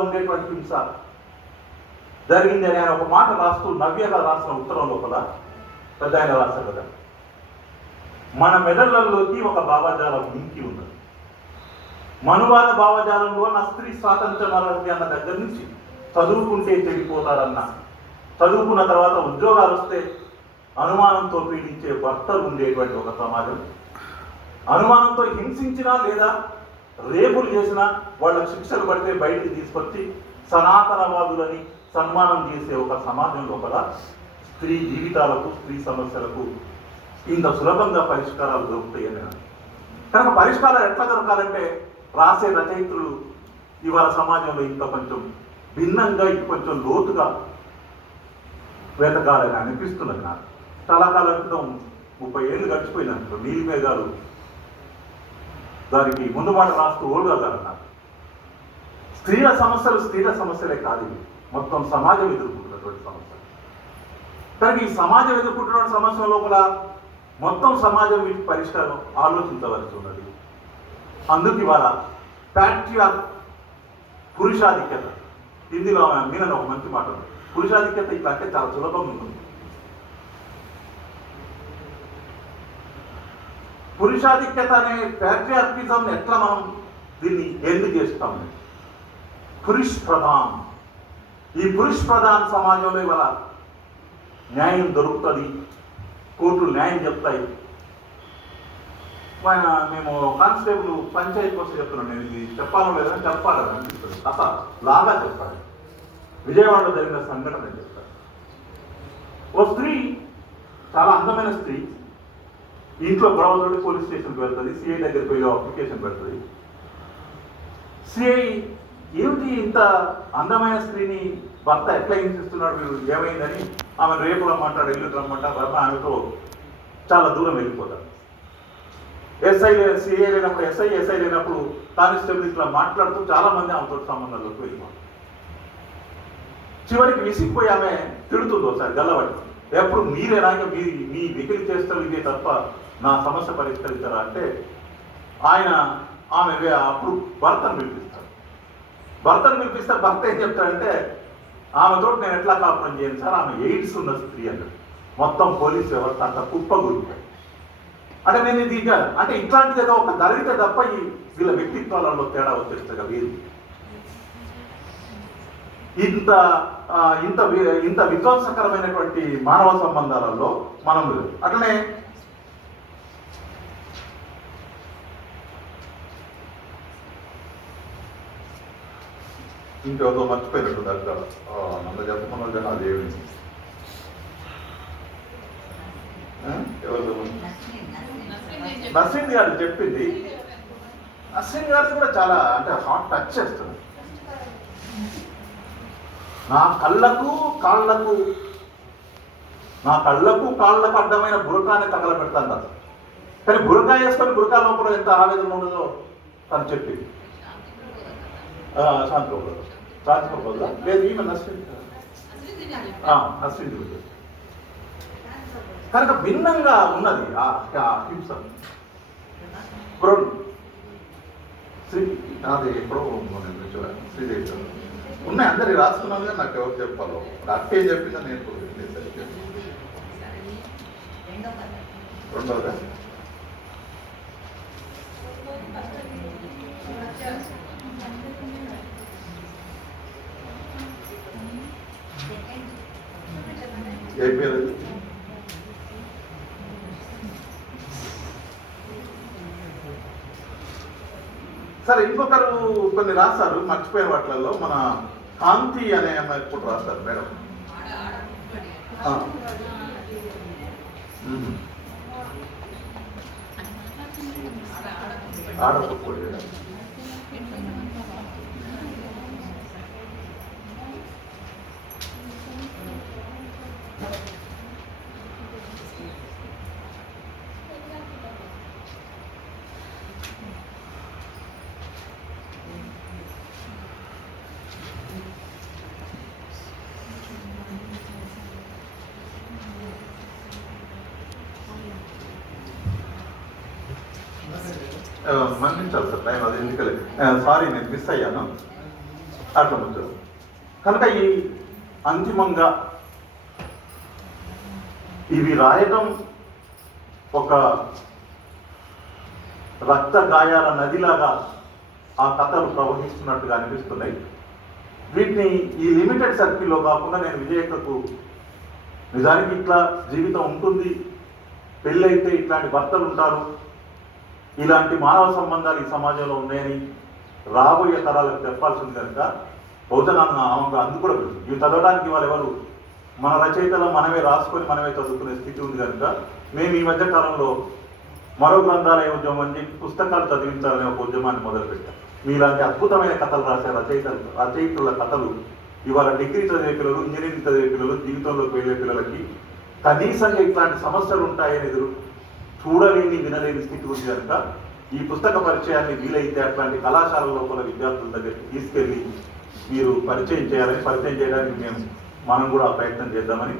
ఉండేటువంటి హింస జరిగింది అని ఆయన ఒక మాట రాస్తూ నవ్యగా రాసిన ఉత్తరం లోపల పెద్ద ఆయన రాశారు కదా, మన మెదళ్లలోకి ఒక భావజాలం ఇంకి ఉన్నది. మనువాద భావజాలంలో నా స్త్రీ స్వాతంత్రం అన్న దగ్గర నుంచి చదువుకుంటే చెడిపోతారన్న, చదువుకున్న తర్వాత ఉద్యోగాలు వస్తే అనుమానంతో పీడించే భర్తలు ఉండేటువంటి ఒక సమాజం, అనుమానంతో హింసించినా లేదా రేపులు చేసినా వాళ్ళకు శిక్షలు పడితే బయటికి తీసుకొచ్చి సనాతనవాదులని సన్మానం చేసే ఒక సమాజం లోపల స్త్రీ జీవితాలకు, స్త్రీ సమస్యలకు ఇంత సులభంగా పరిష్కారాలు దొరుకుతాయని. కనుక పరిష్కారాలు ఎట్లా దొరకాలంటే రాసే రచయిత్రులు ఇవాళ సమాజంలో ఇంకా కొంచెం భిన్నంగా, ఇంక కొంచెం లోతుగా వెతకాలని అనిపిస్తున్నది నాకు. చాలా కాలం క్రితం 30 ఏళ్ళు గడిచిపోయినట్టు నీలి మేఘాలు దానికి ముందు మాట రాస్తూ ఓల్గా గారు అన్నారు, స్త్రీల సమస్యలే కాదు, మొత్తం సమాజం ఎదుర్కొంటున్నటువంటి సమస్యలు. కానీ ఈ సమాజం ఎదుర్కొంటున్న సమస్యల లోపల మొత్తం సమాజం వీటి పరిష్కారం ఆలోచించవలసి ఉన్నది. అందుకు ఇవాళ ప్యాట్రియార్క్, పురుషాధిక్యత, హిందీలో మీన ఒక మంచి మాట ఉంది, పురుషాధిక్యత ఇట్లా అంటే చాలా సులభంగా ఉంటుంది. పురుషాధిక్యత అనే ప్యాట్రియార్కిజం ఎట్లా మనం దీన్ని ఎండ్ చేస్తాం? పురుష్ ప్రధాన్, ఈ పురుష్ ప్రధాన్ సమాజంలో ఇవాళ న్యాయం దొరుకుతుంది, కోర్టులు న్యాయం చెప్తాయి. మేము కానిస్టేబుల్ పంచాయతీ కోసం చెప్తున్నాను, నేను ఇది చెప్పాలో లేదని చెప్పాలని అనిపిస్తుంది. అసలు లాగా చెప్పాలి. విజయవాడలో జరిగిన సంఘటన చెప్తాను. ఓ స్త్రీ, చాలా అందమైన స్త్రీ, ఇంట్లో గొడవతోటి పోలీస్ స్టేషన్కి వెళ్తుంది, సిఐ దగ్గరికి పోయి అప్లికేషన్ పెడుతుంది. సిఐ, ఏమిటి ఇంత అందమైన స్త్రీని భర్త ఎట్లా హింసిస్తున్నాడు, మీరు ఏమైందని ఆమె రేపు రమ్మంటాడు, ఇల్లు రమ్మంటారు, ఆమెతో చాలా దూరం వెళ్ళిపోతారు. సిఐ లేనప్పుడు ఎస్ఐ లేనప్పుడు కానిస్టేబుల్ ఇట్లా మాట్లాడుతూ చాలా మంది ఆమెతో సంబంధాల్లోకి వెళ్ళిపోతారు. చివరికి విసిగిపోయి ఆమె తిడుతుంది ఒకసారి గల్లబడి, ఎప్పుడు మీరేనా ఇంకా మీ వికిలి చేస్తారు ఇదే తప్ప నా సమస్య పరిష్కరించారా అంటే ఆమె అప్పుడు భర్తను పిలిపిస్తాడు. భర్త ఏం చెప్తాడంటే, ఆమెతో నేను ఎట్లా కాపురం చేయను సార్, ఆమె ఎయిడ్స్ ఉన్న స్త్రీ అన్నాడు. మొత్తం పోలీస్ వ్యవస్థ అంతా కుప్పగూలిపోయి. అంటే నేను ఇది అంటే ఇట్లాంటిది ఏదో ఒక జరిగితే తప్ప వీళ్ళ వ్యక్తిత్వాలలో తేడా వచ్చేస్తుంది కదా. ఇంత విధ్వంసకరమైనటువంటి మానవ సంబంధాలలో మనం అట్లనే ఇంకెవరో మర్చిపోయినట్టు దగ్గర నన్ను చెప్పమన్న జన అది ఎవరు నర్సింగ్ గారు చెప్పింది. నర్సింగ్ గారిది కూడా చాలా అంటే హార్ట్ టచ్ చేస్తుంది. నా కళ్ళకు కాళ్ళకు అడ్డమైన బురకాన్ని తగలబెడతాను కదా, కానీ బురకా వేసుకొని బురకా లోపల ఎంత ఆవేదన ఉండదో తను చెప్పింది. శాంతి ప్రబోధ లేదు, ఈమె నర్సింగ్ కనుక భిన్నంగా ఉన్నది ఆ హింస. అది ఎప్పుడో శ్రీదేవి ఉన్నాయి, అందరి రాసుకున్నాను కానీ నాకు ఎవరు చెప్పాలో. అక్కే చెప్పిందా నేను రెండోగా ఏ పేరు సరే. ఇంకొకరు కొన్ని రాస్తారు మర్చిపోయిన వాటిలలో, మన కాంతి అనే అమ్మాయి కూడా రాస్తారు మేడం. ఆడపడి మన్నించాలి సార్, టైం అది ఎందుకలే, సారీ నేను మిస్ అయ్యాను. అట్లా ఉంటుంది. కనుక ఈ అంతిమంగా ఇవి రాయటం ఒక రక్త గాయాల నదిలాగా ఆ కథలు ప్రవహిస్తున్నట్టుగా అనిపిస్తున్నాయి. వీటిని ఈ లిమిటెడ్ సర్కిల్లో కాకుండా నేను విజయకకు నిజానికి ఇట్లా జీవితం ఉంటుంది, పెళ్ళైతే ఇట్లాంటి భర్తలు ఉంటారు, ఇలాంటి మానవ సంబంధాలు ఈ సమాజంలో ఉన్నాయని రాబోయే తరాలకు చెప్పాల్సింది కనుక బహుశా ఆమెకు అందుకు కూడా ఇవి చదవడానికి వాళ్ళు ఎవరు మన రచయితలు మనమే రాసుకొని మనమే చదువుకునే స్థితి ఉంది కనుక మేము ఈ మధ్య కాలంలో మరో గ్రంథాలయ ఉద్యమం అని చెప్పి పుస్తకాలు చదివించాలనే ఒక ఉద్యమాన్ని మొదలుపెట్టాం. మీలాంటి అద్భుతమైన కథలు రాసే రచయితల కథలు ఇవాళ డిగ్రీ చదివే పిల్లలు, ఇంజనీరింగ్ చదివే పిల్లలు, జీవితంలోకి వెళ్ళే పిల్లలకి కనీసంగా ఇట్లాంటి సమస్యలు ఉంటాయని ఎదురు చూడలేని వినలేని స్థితి ఉంది కనుక ఈ పుస్తక పరిచయాన్ని వీలైతే అట్లాంటి కళాశాల లోపల విద్యార్థుల దగ్గరికి తీసుకెళ్ళి మీరు పరిచయం చేయడానికి మేము కూడా ప్రయత్నం చేద్దామని